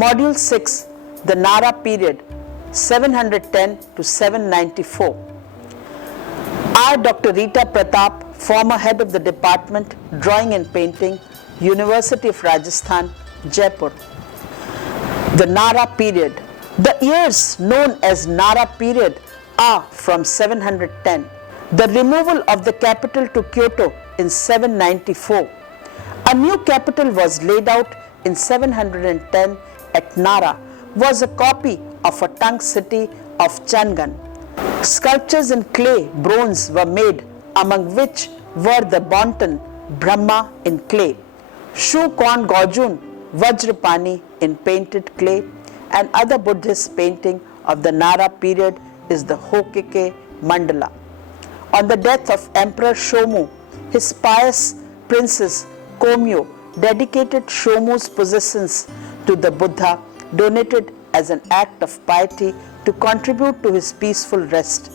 Module 6, the Nara period, 710 to 794. I, Dr. Rita Pratap, former head of the Department, Drawing and Painting, University of Rajasthan, Jaipur. The Nara period. The years known as Nara period are from 710. The removal of the capital to Kyoto in 794. A new capital was laid out in 710 at Nara, was a copy of a Tang city of Changan. Sculptures in clay, bronze were made, among which were the Bonton Brahma in clay, Shu Kon Gojun Vajrapani in painted clay, and other Buddhist painting of the Nara period is the Hokage Mandala. On the death of Emperor Shomu, his pious princess Komyo dedicated Shomu's possessions to the Buddha, donated as an act of piety to contribute to his peaceful rest.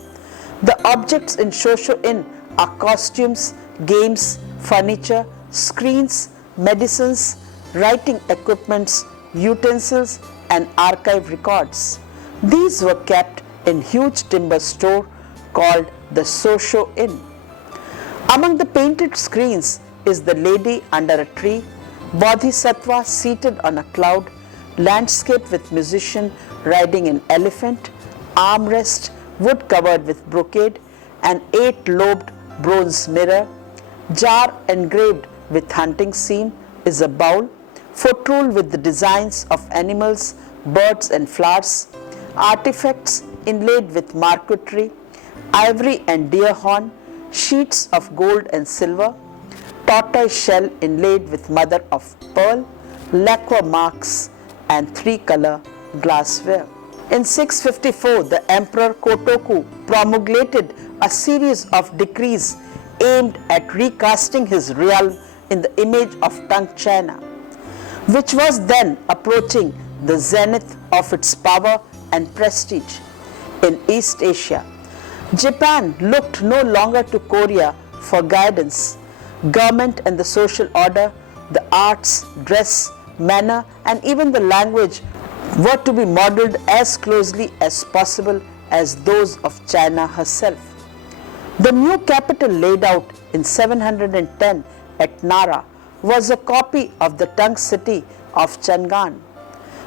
The objects in Shosho-in are costumes, games, furniture, screens, medicines, writing equipments, utensils, and archive records. These were kept in huge timber store called the Shosho-in. Among the painted screens is the lady under a tree, Bodhisattva seated on a cloud, landscape with musician riding an elephant, armrest, wood covered with brocade, an 8-lobed bronze mirror, jar engraved with hunting scene is a bowl, foot rule with the designs of animals, birds and flowers, artifacts inlaid with marquetry, ivory and deer horn, sheets of gold and silver, tortoise shell inlaid with mother of pearl, lacquer marks, and 3-color glassware. In 654, the Emperor Kotoku promulgated a series of decrees aimed at recasting his realm in the image of Tang China, which was then approaching the zenith of its power and prestige in East Asia. Japan looked no longer to Korea for guidance. Government and the social order, the arts, dress, manner, and even the language were to be modeled as closely as possible as those of China herself. The new capital laid out in 710 at Nara was a copy of the Tang city of Changan.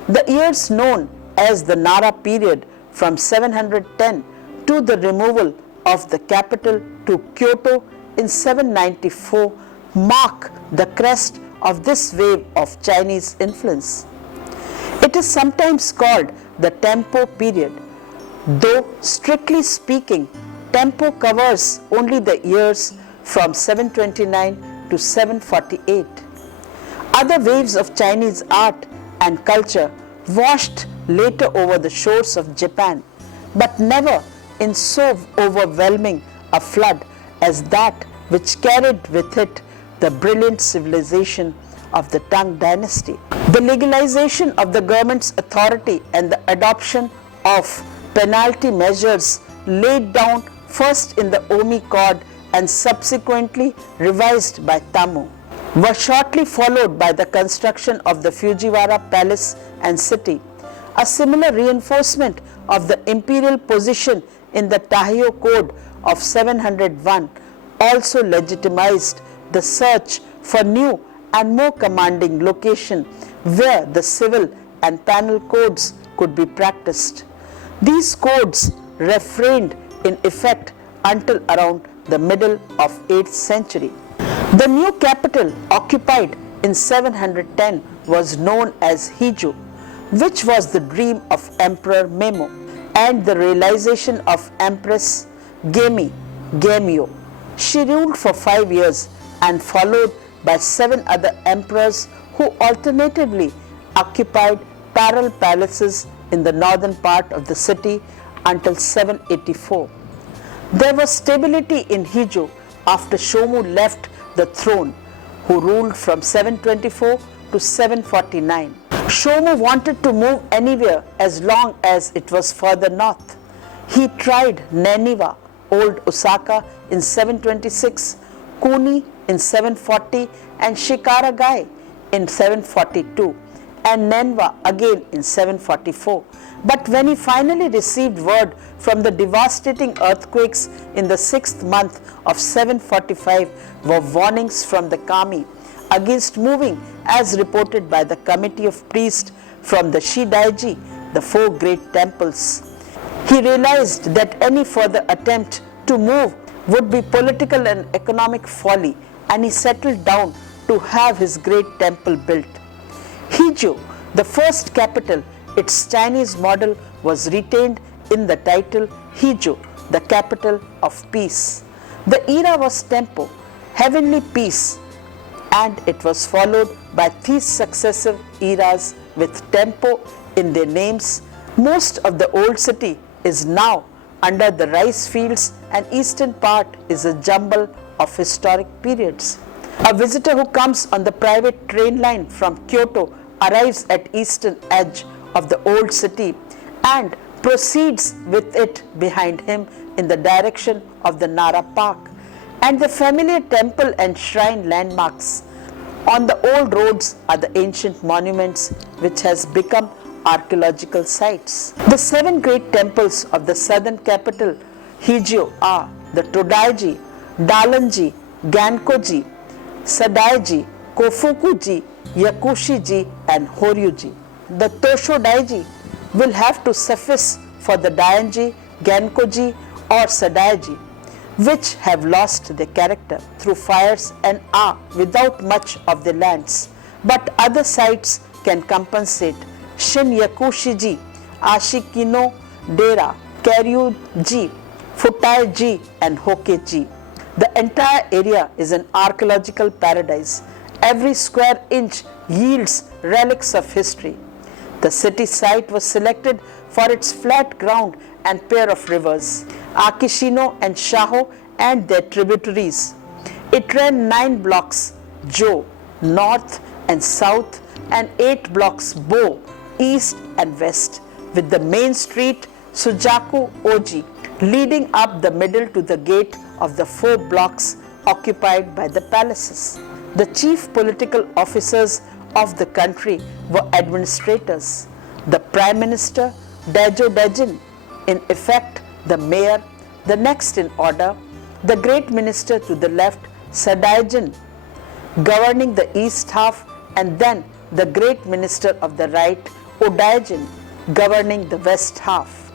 The years known as the Nara period from 710 to the removal of the capital to Kyoto in 794 mark the crest of this wave of Chinese influence. It is sometimes called the Tempo period, though strictly speaking, Tempo covers only the years from 729 to 748. Other waves of Chinese art and culture washed later over the shores of Japan, but never in so overwhelming a flood as that which carried with it the brilliant civilization of the Tang dynasty. The legalization of the government's authority and the adoption of penalty measures laid down first in the Omi Code and subsequently revised by Tammo were shortly followed by the construction of the Fujiwara Palace and city. A similar reinforcement of the imperial position in the Taihyo Code of 701 also legitimized the search for new and more commanding location where the civil and penal codes could be practiced. These codes refrained in effect until around the middle of 8th century. The new capital occupied in 710 was known as Hiju, which was the dream of Emperor Memo and the realization of Empress Geimyo. She ruled for 5 years and followed by 7 other emperors who alternatively occupied parallel palaces in the northern part of the city until 784. There was stability in Hiju after Shomu left the throne, who ruled from 724 to 749. Shomu wanted to move anywhere as long as it was further north. He tried Naniwa, Old Osaka in 726, Kuni in 740 and Shikaragai in 742, and Nineveh again in 744. But when he finally received word from the devastating earthquakes in the 6th month of 745 were warnings from the kami against moving as reported by the committee of priests from the Shidaiji, the 4 great temples. He realized that any further attempt to move would be political and economic folly, and he settled down to have his great temple built. Hiju, the first capital, its Chinese model, was retained in the title Hiju, the capital of peace. The era was Tempo, heavenly peace, and it was followed by 3 successive eras with Tempo in their names. Most of the old city is now under the rice fields, and eastern part is a jumble of historic periods. A visitor who comes on the private train line from Kyoto arrives at eastern edge of the old city and proceeds with it behind him in the direction of the Nara Park and the familiar temple and shrine landmarks. On the old roads are the ancient monuments which has become archaeological sites. The 7 great temples of the southern capital Hiju are the Todaiji, Dalanji, Gankoji, Sadaiji, Kofukuji, Yakushiji and Horyuji. The Toshodaiji will have to suffice for the Dayanji, Gankoji or Sadaiji, which have lost their character through fires and are without much of their lands. But other sites can compensate. Shin Yakushiji, Ashikino Dera, Karyuji, Futaiji and Hokeji. The entire area is an archaeological paradise. Every square inch yields relics of history. The city site was selected for its flat ground and pair of rivers, Akishino and Shaho and their tributaries. It ran 9 blocks, Jo, north and south, and 8 blocks, Bo, east and west, with the main street, Sujaku Oji, leading up the middle to the gate of the 4 blocks occupied by the palaces. The chief political officers of the country were administrators. The Prime Minister, Dajo Dajin, in effect the mayor, the next in order, the Great Minister to the left, Sadaijin, governing the east half, and then the Great Minister of the right, Odaijin, governing the west half.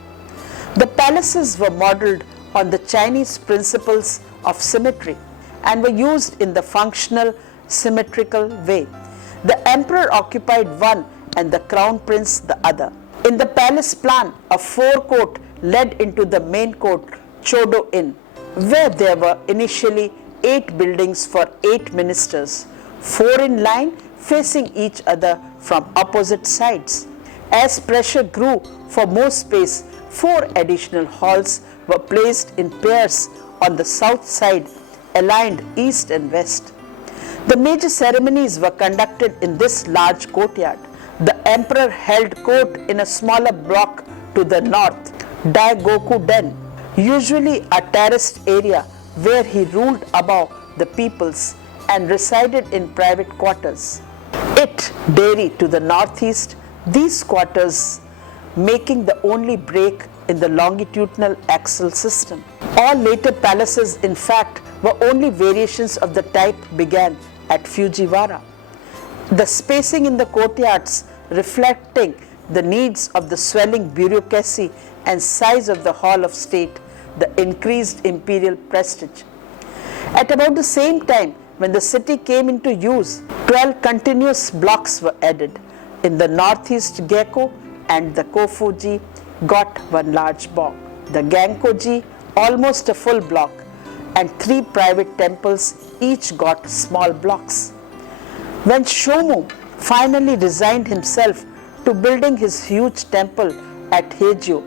The palaces were modelled on the Chinese principles of symmetry and were used in the functional, symmetrical way. The emperor occupied one and the crown prince the other. In the palace plan, a forecourt led into the main court, Chodo Inn, where there were initially 8 buildings for 8 ministers, 4 in line facing each other from opposite sides. As pressure grew for more space, 4 additional halls were placed in pairs on the south side, aligned east and west. The major ceremonies were conducted in this large courtyard. The emperor held court in a smaller block to the north, Daigoku Den, usually a terraced area where he ruled above the peoples and resided in private quarters. It, Dairy to the northeast, these quarters making the only break in the longitudinal axial system. All later palaces, in fact, were only variations of the type began at Fujiwara. The spacing in the courtyards reflecting the needs of the swelling bureaucracy and size of the hall of state, the increased imperial prestige. At about the same time, when the city came into use, 12 continuous blocks were added. In the northeast, Gekko and the Kofuji got one large block, the Gankoji almost a full block, and 3 private temples each got small blocks. When Shomu finally resigned himself to building his huge temple at Heiju,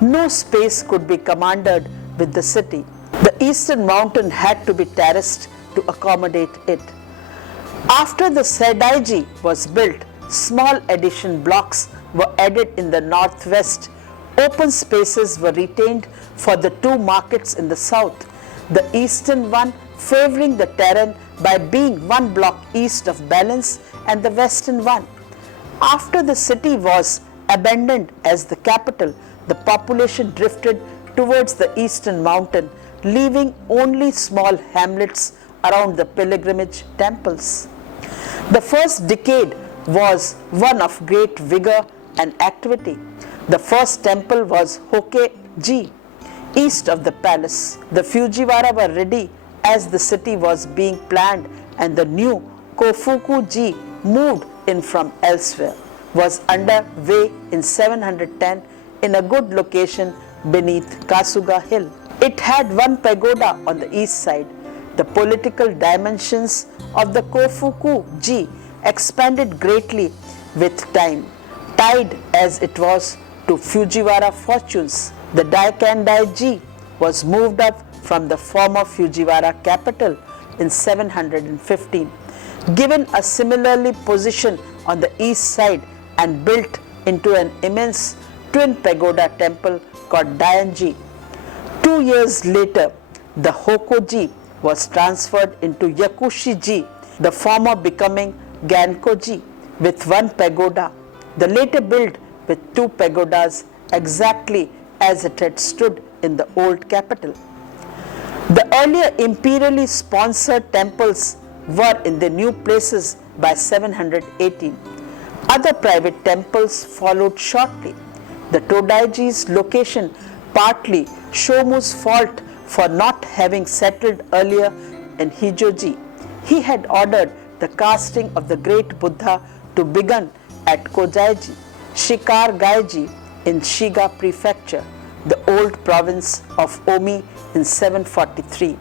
no space could be commanded with the city. The eastern mountain had to be terraced to accommodate it. After the Sadaiji was built, small addition blocks were added in the northwest. Open spaces were retained for the 2 markets in the south, the eastern one favoring the terrain by being 1 block east of Balance and the western one After the city was abandoned as the capital, the population drifted towards the eastern mountain, leaving only small hamlets around the pilgrimage temples. The first decade was one of great vigor and activity. The first temple was Hokke-ji, east of the palace. The Fujiwara were ready as the city was being planned, and the new Kofuku-ji, moved in from elsewhere, was underway in 710 in a good location beneath Kasuga Hill. It had one pagoda on the east side. The political dimensions of the Kofuku-ji expanded greatly with time. Tied as it was to Fujiwara fortunes, the Daikandai-ji was moved up from the former Fujiwara capital in 715, given a similarly position on the east side, and built into an immense twin pagoda temple called Daionji. 2 years later, the Hokkoji was transferred into Yakushi-ji, the former becoming Ganko-ji, with one pagoda, the later built with 2 pagodas exactly as it had stood in the old capital. The earlier imperially sponsored temples were in the new places by 718. Other private temples followed shortly. The Todaiji's location partly Shomu's fault for not having settled earlier in Hijoji. He had ordered the casting of the great Buddha to begin at Kojaiji, Shikargaiji in Shiga prefecture, the old province of Omi, in 743.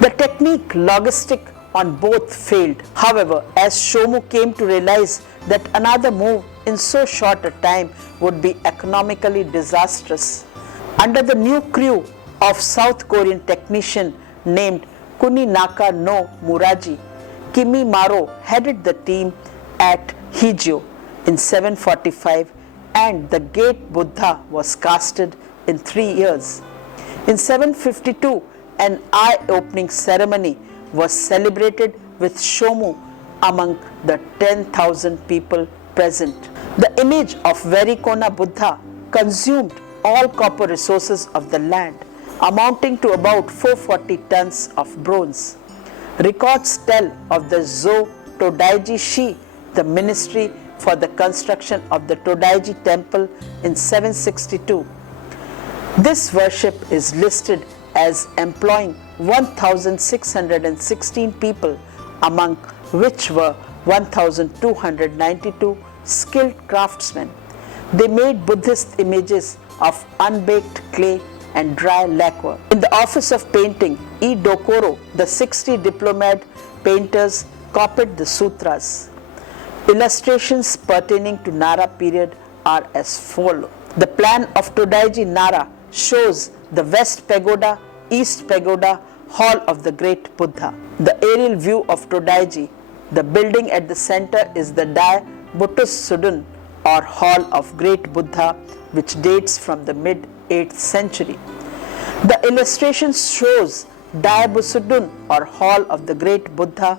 The technique logistic on both failed. However, as Shomu came to realize that another move in so short a time would be economically disastrous, under the new crew of South Korean technician named Kuninaka no Muraji, Kimi Maro headed the team at Hijio in 745, and the Gate Buddha was casted in 3 years. In 752, an eye-opening ceremony was celebrated with Shomu among the 10,000 people present. The image of Varikona Buddha consumed all copper resources of the land, amounting to about 440 tons of bronze. Records tell of the Zo Todaiji Shi, the ministry for the construction of the Todaiji temple in 762. This worship is listed as employing 1,616 people, among which were 1,292 skilled craftsmen. They made Buddhist images of unbaked clay and dry lacquer. In the office of painting, E. Dokoro, the 60 diplomat painters copied the sutras. Illustrations pertaining to Nara period are as follows. The plan of Todaiji Nara shows the West Pagoda, East Pagoda, Hall of the Great Buddha. The aerial view of Todaiji, the building at the center is the Dai Buttosudun, or Hall of Great Buddha, which dates from the mid-8th century. The illustration shows Dai Busudun, or Hall of the Great Buddha.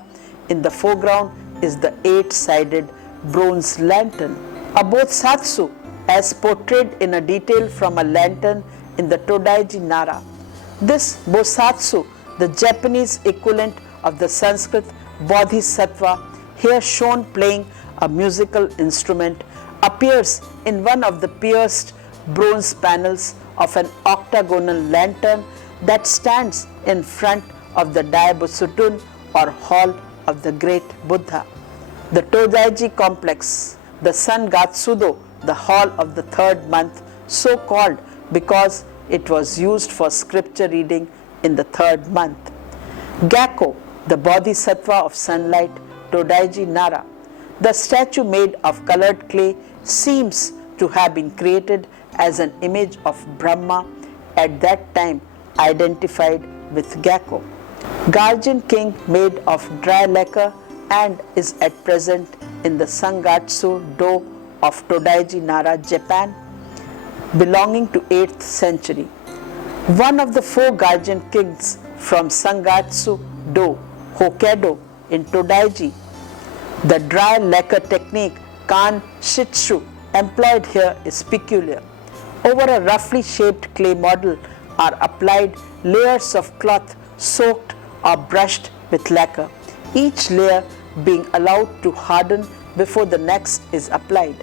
In the foreground is the 8-sided bronze lantern. A Bodhisatsu, as portrayed in a detail from a lantern in the Todaiji Nara. This Bodhisatsu, the Japanese equivalent of the Sanskrit Bodhisattva, here shown playing a musical instrument, appears in one of the pierced bronze panels of an octagonal lantern that stands in front of the Dai Busudun, or Hall of the Great Buddha. The Todaiji complex, the Sangatsudo, the hall of the 3rd month, so called because it was used for scripture reading in the 3rd month. Gakko, the Bodhisattva of sunlight, Todaiji Nara. The statue made of colored clay seems to have been created as an image of Brahma, at that time identified with Gakko. Guardian King made of dry lacquer and is at present in the Sangatsu Do of Todaiji Nara, Japan, belonging to 8th century. One of the 4 guardian kings from Sangatsu Do, Hokkaido in Todaiji. The dry lacquer technique Kan Shih Tzu employed here is peculiar. Over a roughly shaped clay model are applied layers of cloth soaked or brushed with lacquer, each layer being allowed to harden before the next is applied.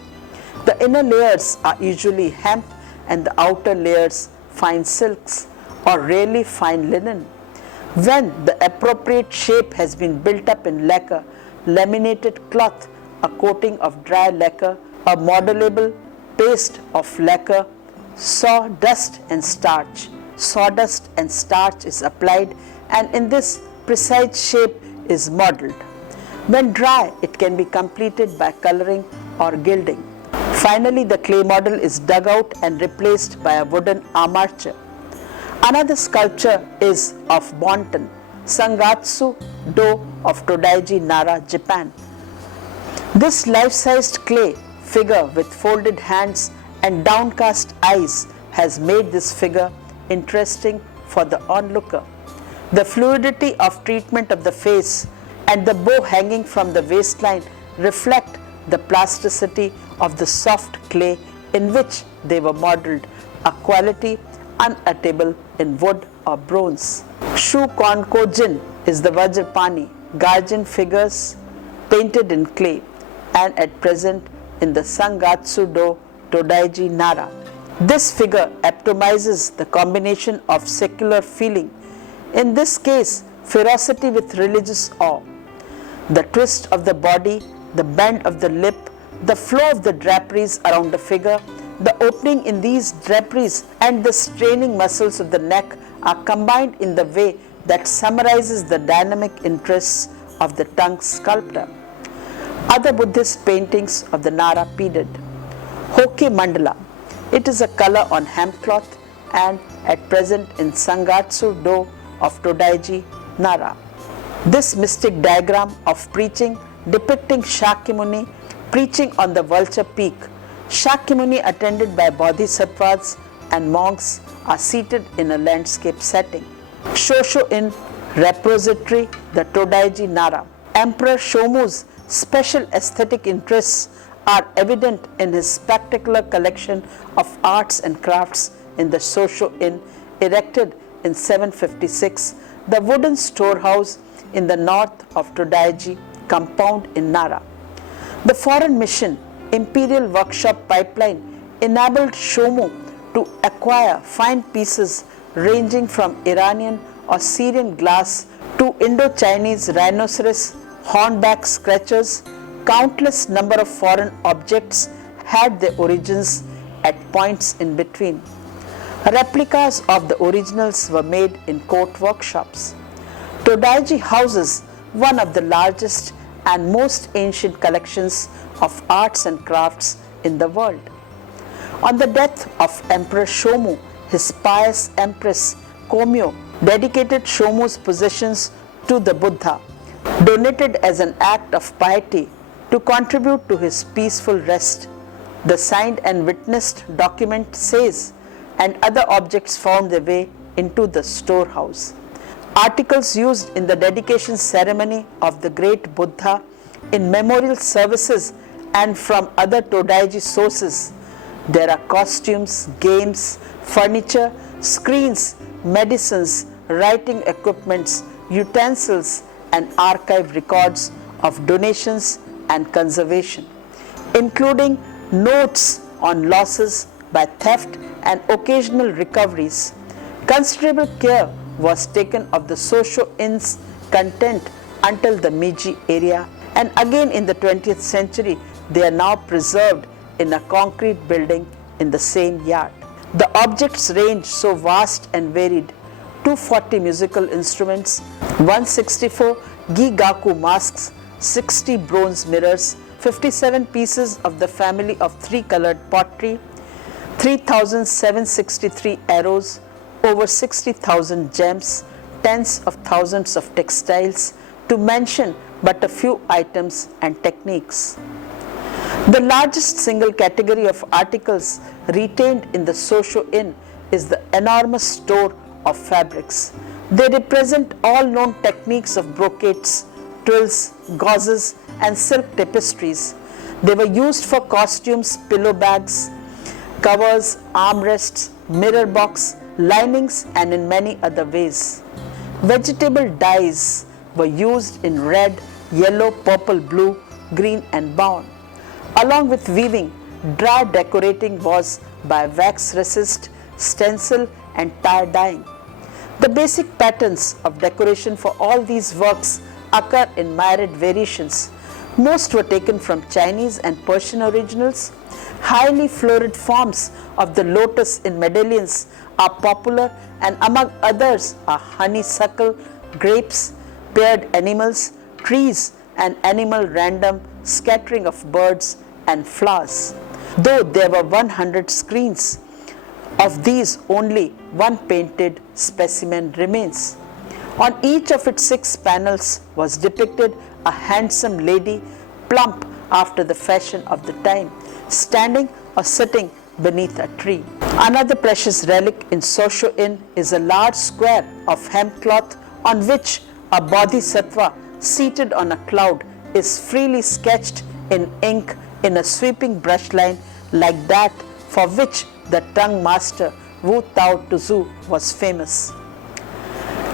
The inner layers are usually hemp and the outer layers fine silks or rarely fine linen. When the appropriate shape has been built up in lacquer, laminated cloth, a coating of dry lacquer, a modelable paste of lacquer, sawdust and starch. Sawdust and starch is applied and in this precise shape is modeled. When dry, it can be completed by coloring or gilding. Finally, the clay model is dug out and replaced by a wooden armature. Another sculpture is of Bonton, Sangatsu Do of Todaiji Nara, Japan. This life-sized clay figure with folded hands and downcast eyes has made this figure interesting for the onlooker. The fluidity of treatment of the face and the bow hanging from the waistline reflect the plasticity of the soft clay in which they were modeled, a quality unattainable in wood or bronze. Shu Konkojin is the Vajrapani, Guardian figures painted in clay and at present in the Sangatsu Do Todaiji Nara. This figure epitomizes the combination of secular feeling, in this case ferocity with religious awe. The twist of the body, the bend of the lip, the flow of the draperies around the figure, the opening in these draperies and the straining muscles of the neck are combined in the way that summarizes the dynamic interests of the tongue sculptor. Other Buddhist paintings of the Nara period. Hoke Mandala. It is a color on hemp cloth and at present in Sangatsu Do of Todaiji Nara. This mystic diagram of preaching depicting Shakyamuni preaching on the vulture peak. Shakyamuni attended by bodhisattvas and monks are seated in a landscape setting. Shosho in repository, the Todaiji Nara. Emperor Shomu's special aesthetic interests are evident in his spectacular collection of arts and crafts in the Shosho Inn, erected in 756, the wooden storehouse in the north of Todaiji compound in Nara. The foreign mission, imperial workshop pipeline enabled Shomu to acquire fine pieces ranging from Iranian or Syrian glass to Indo-Chinese rhinoceros hornback scratchers. Countless number of foreign objects had their origins at points in between. Replicas of the originals were made in court workshops. Todaiji houses one of the largest and most ancient collections of arts and crafts in the world. On the death of Emperor Shomu, his pious empress Komyo dedicated Shomu's possessions to the Buddha, donated as an act of piety to contribute to his peaceful rest. The signed and witnessed document says, and other objects found their way into the storehouse. Articles used in the dedication ceremony of the great Buddha in memorial services and from other Todaiji sources. There are costumes, games, furniture, screens, medicines, writing equipments, utensils, and archive records of donations and conservation, including notes on losses by theft and occasional recoveries. Considerable care was taken of the Shosho Inn's content until the Meiji era, and again in the 20th century they are now preserved in a concrete building in the same yard. The objects range so vast and varied: 240 musical instruments, 164 gigaku masks, 60 bronze mirrors, 57 pieces of the family of three-colored pottery, 3,763 arrows, over 60,000 gems, tens of thousands of textiles, to mention but a few items and techniques. The largest single category of articles retained in the Shosho Inn is the enormous store of fabrics. They represent all known techniques of brocades, twills, gauzes, and silk tapestries. They were used for costumes, pillow bags, covers, armrests, mirror box, linings, and in many other ways. Vegetable dyes were used in red, yellow, purple, blue, green, and brown. Along with weaving, dry decorating was by wax resist, stencil, and tie dyeing. The basic patterns of decoration for all these works occur in myriad variations. Most were taken from Chinese and Persian originals. Highly florid forms of the lotus in medallions are popular, and among others are honeysuckle, grapes, paired animals, trees, and animal random scattering of birds and flowers. Though there were 100 screens, of these only one painted specimen remains. On each of its 6 panels was depicted a handsome lady, plump after the fashion of the time, standing or sitting beneath a tree. Another precious relic in Sosho-in is a large square of hemp cloth on which a bodhisattva seated on a cloud is freely sketched in ink in a sweeping brush line like that for which the Tang master Wu Tao Tuzu was famous.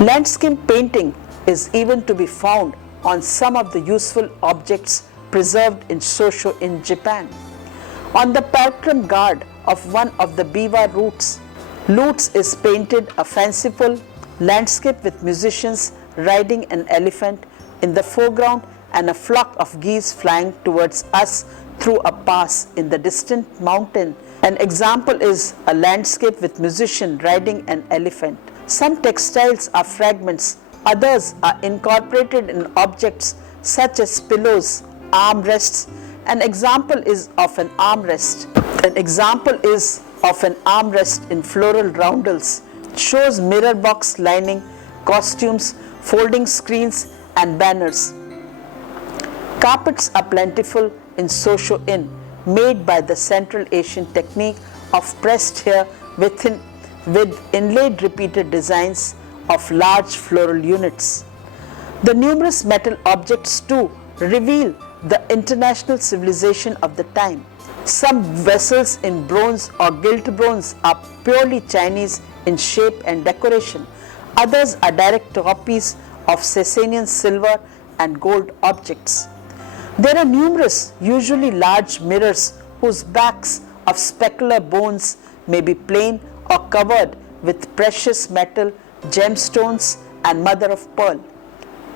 Landscape painting is even to be found on some of the useful objects preserved in Sosho in Japan. On the Parakram guard of one of the Biwa lutes is painted a fanciful landscape with musicians riding an elephant in the foreground and a flock of geese flying towards us through a pass in the distant mountain. An example is a landscape with musician riding an elephant. Some textiles are fragments, others are incorporated in objects such as pillows, armrests. An example is of an armrest. In floral roundels. It shows mirror box lining, costumes, folding screens, and banners. Carpets are plentiful in Sosho-in, made by the Central Asian technique of pressed hair with inlaid repeated designs of large floral units. The numerous metal objects too reveal the international civilization of the time. Some vessels in bronze or gilt bronze are purely Chinese in shape and decoration. Others are direct copies of Sasanian silver and gold objects. There are numerous, usually large mirrors whose backs of specular bones may be plain or covered with precious metal, gemstones, and mother of pearl.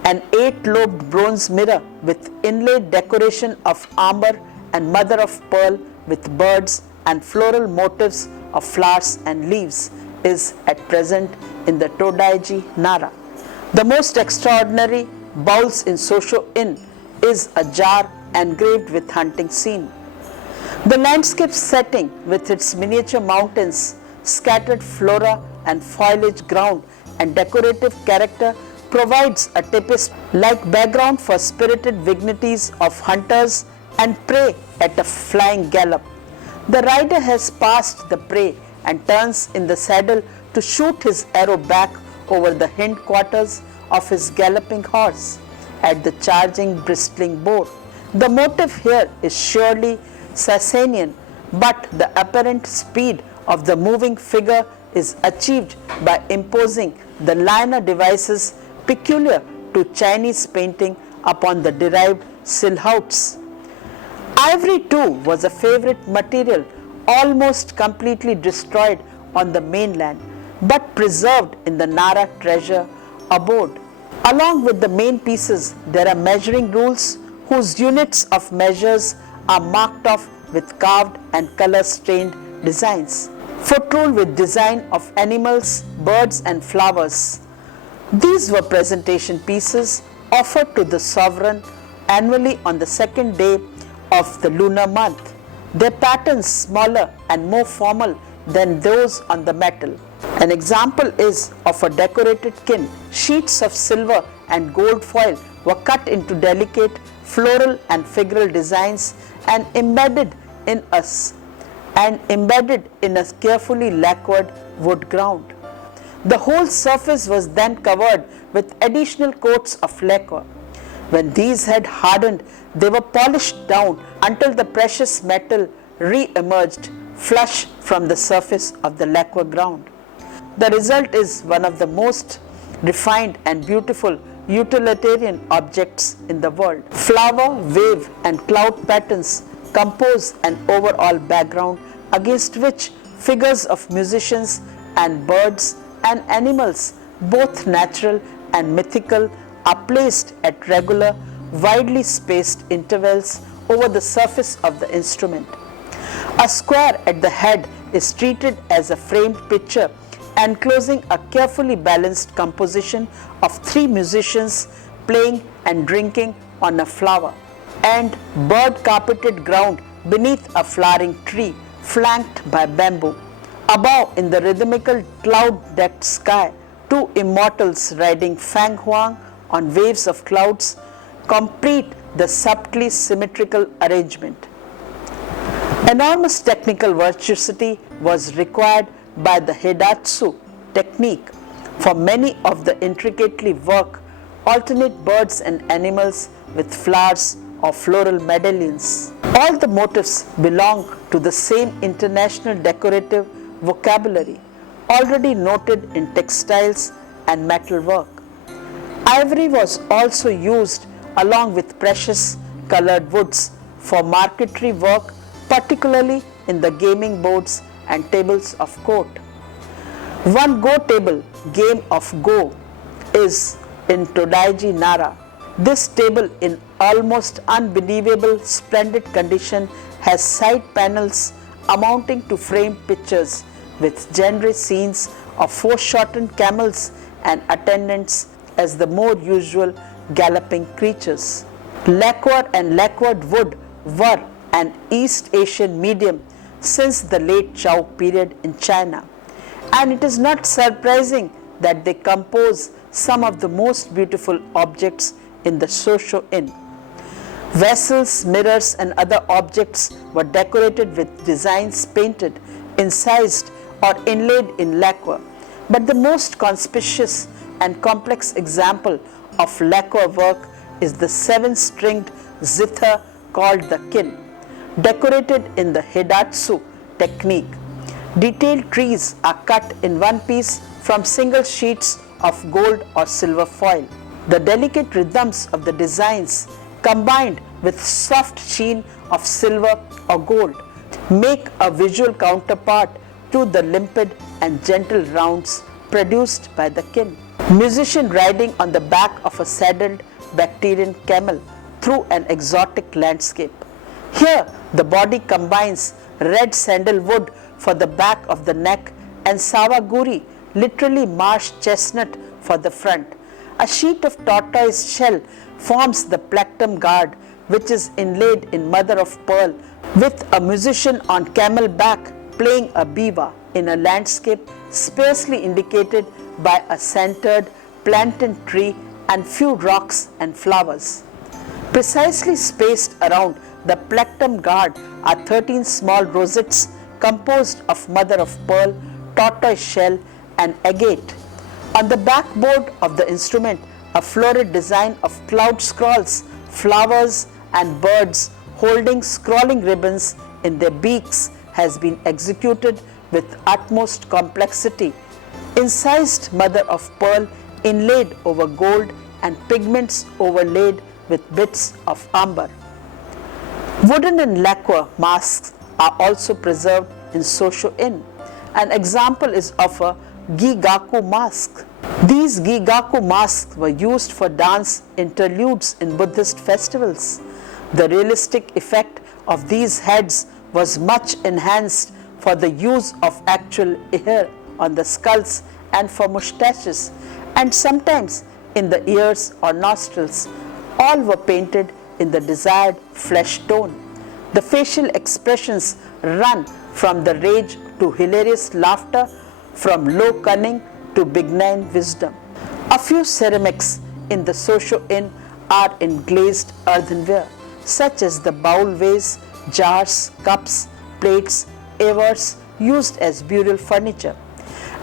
An 8-lobed bronze mirror with inlaid decoration of amber and mother of pearl with birds and floral motifs of flowers and leaves is at present in the Todaiji, Nara. The most extraordinary bowls in Sosho-in is a jar engraved with hunting scene. The landscape setting with its miniature mountains, scattered flora and foliage ground and decorative character provides a tapestry-like background for spirited dignities of hunters and prey at a flying gallop. The rider has passed the prey and turns in the saddle to shoot his arrow back over the hindquarters of his galloping horse at the charging, bristling boar. The motive here is surely Sasanian, but the apparent speed of the moving figure is achieved by imposing the linear devices peculiar to Chinese painting upon the derived silhouettes. Ivory too was a favorite material, almost completely destroyed on the mainland, but preserved in the Nara treasure abode. Along with the main pieces, there are measuring rules whose units of measures are marked off with carved and color-stained designs. Foot rule with design of animals, birds, and flowers. These were presentation pieces offered to the sovereign annually on the second day of the lunar month. Their patterns smaller and more formal than those on the metal. An example is of a decorated kin. Sheets of silver and gold foil were cut into delicate floral and figural designs and embedded in a carefully lacquered wood ground. The whole surface was then covered with additional coats of lacquer. When these had hardened, they were polished down until the precious metal re-emerged flush from the surface of the lacquer ground. The result is one of the most refined and beautiful utilitarian objects in the world. Flower, wave and cloud patterns compose an overall background against which figures of musicians and birds and animals, both natural and mythical, are placed at regular, widely spaced intervals over the surface of the instrument. A square at the head is treated as a framed picture enclosing a carefully balanced composition of three musicians playing and drinking on a flower, and bird-carpeted ground beneath a flowering tree flanked by bamboo. Above, in the rhythmical cloud-decked sky, two immortals riding Fang Huang on waves of clouds complete the subtly symmetrical arrangement. Enormous technical virtuosity was required by the Heidatsu technique for many of the intricately worked alternate birds and animals with flowers or floral medallions. All the motifs belong to the same international decorative vocabulary already noted in textiles and metalwork. Ivory was also used along with precious colored woods for marquetry work, particularly in the gaming boards and tables of court. One Go table, game of Go, is in Todaiji Nara. This table, in almost unbelievable splendid condition, has side panels amounting to framed pictures with genre scenes of foreshortened camels and attendants as the more usual galloping creatures. Lacquer and lacquered wood were an East Asian medium since the late Zhou period in China, and it is not surprising that they compose some of the most beautiful objects in the Sosho-in. Vessels, mirrors and other objects were decorated with designs painted, incised or inlaid in lacquer, but the most conspicuous and complex example of lacquer work is the seven-stringed zither called the kin, decorated in the Heidatsu technique. Detailed trees are cut in one piece from single sheets of gold or silver foil. The delicate rhythms of the designs, combined with soft sheen of silver or gold, make a visual counterpart to the limpid and gentle rounds produced by the kin. Musician riding on the back of a saddled Bactrian camel through an exotic landscape. Here, the body combines red sandalwood for the back of the neck and sawaguri, literally marsh chestnut, for the front. A sheet of tortoise shell forms the plectrum guard, which is inlaid in mother of pearl, with a musician on camel back playing a biwa in a landscape sparsely indicated by a centered plantain tree and few rocks and flowers. Precisely spaced around the plectrum guard are 13 small rosettes composed of mother of pearl, tortoise shell and agate. On the backboard of the instrument, a florid design of cloud scrolls, flowers and birds holding scrolling ribbons in their beaks has been executed with utmost complexity. Incised mother of pearl inlaid over gold and pigments overlaid with bits of amber. Wooden and lacquer masks are also preserved in Sosho-in. An example is of a Gigaku mask. These Gigaku masks were used for dance interludes in Buddhist festivals. The realistic effect of these heads was much enhanced for the use of actual hair on the skulls and for mustaches, and sometimes in the ears or nostrils. All were painted in the desired flesh tone. The facial expressions run from the rage to hilarious laughter, from low cunning to benign wisdom. A few ceramics in the Sosho-in are in glazed earthenware, such as the bowl vase, jars, cups, plates, ewers used as burial furniture.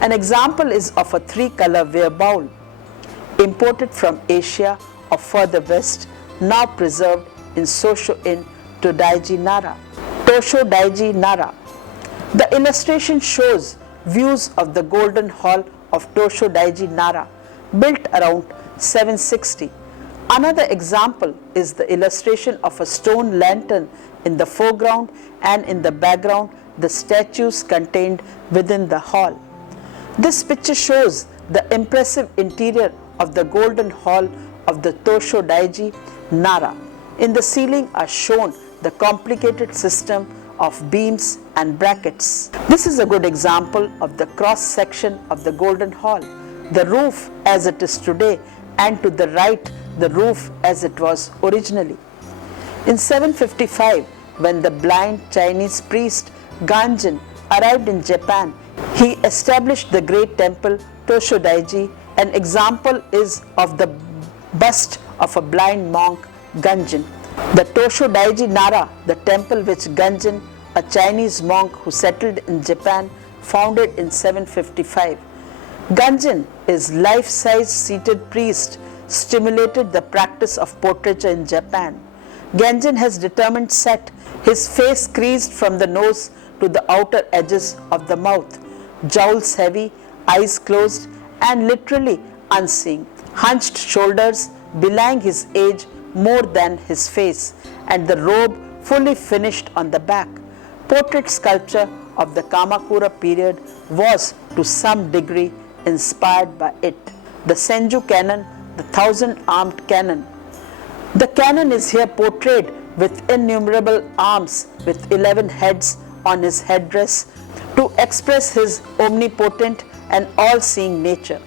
An example is of a three-color ware bowl, imported from Asia of further west, now preserved in Sosho-in Todaiji Nara. Tosho Daiji Nara. The illustration shows views of the Golden Hall of Tosho Daiji Nara, built around 760. Another example is the illustration of a stone lantern in the foreground, and in the background the statues contained within the hall. This picture shows the impressive interior of the Golden Hall of the Tosho Daiji Nara. In the ceiling are shown the complicated system of beams and brackets. This is a good example of the cross section of the Golden Hall, the roof as it is today, and to the right the roof as it was originally. In 755, when the blind Chinese priest Ganjin arrived in Japan, he established the great temple Tosho Daiji. An example is of the bust of a blind monk Ganjin. The Tosho Daiji Nara, the temple which Ganjin, a Chinese monk who settled in Japan, founded in 755. Ganjin, his life-size seated priest, stimulated the practice of portraiture in Japan. Ganjin has determined set, his face creased from the nose to the outer edges of the mouth, jowls heavy, eyes closed and literally unseeing, hunched shoulders belying his age more than his face, and the robe fully finished on the back. Portrait sculpture of the Kamakura period was to some degree inspired by it. The Senju cannon, the 1,000-armed cannon. The cannon is here portrayed with innumerable arms with 11 heads on his headdress to express his omnipotent and all-seeing nature.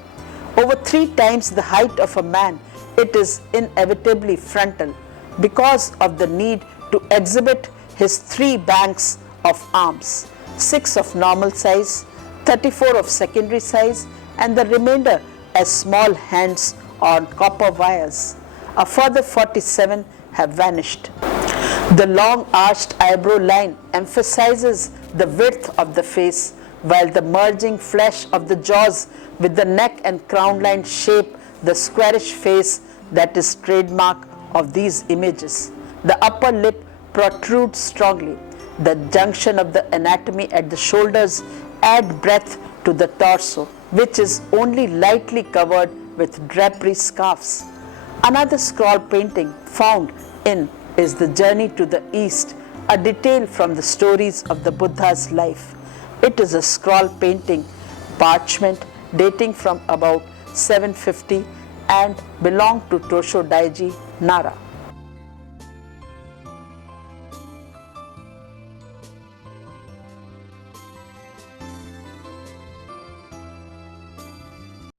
Over 3 times the height of a man, it is inevitably frontal because of the need to exhibit his 3 banks of arms, 6 of normal size, 34 of secondary size, and the remainder as small hands on copper wires. A further 47 have vanished. The long arched eyebrow line emphasizes the width of the face, while the merging flesh of the jaws with the neck and crown line shape the squarish face that is trademark of these images. The upper lip protrudes strongly. The junction of the anatomy at the shoulders add breadth to the torso, which is only lightly covered with drapery scarves. Another scroll painting found in is The Journey to the East, a detail from the stories of the Buddha's life. It is a scroll painting parchment dating from about 750 and belonged to Tosho Daiji Nara.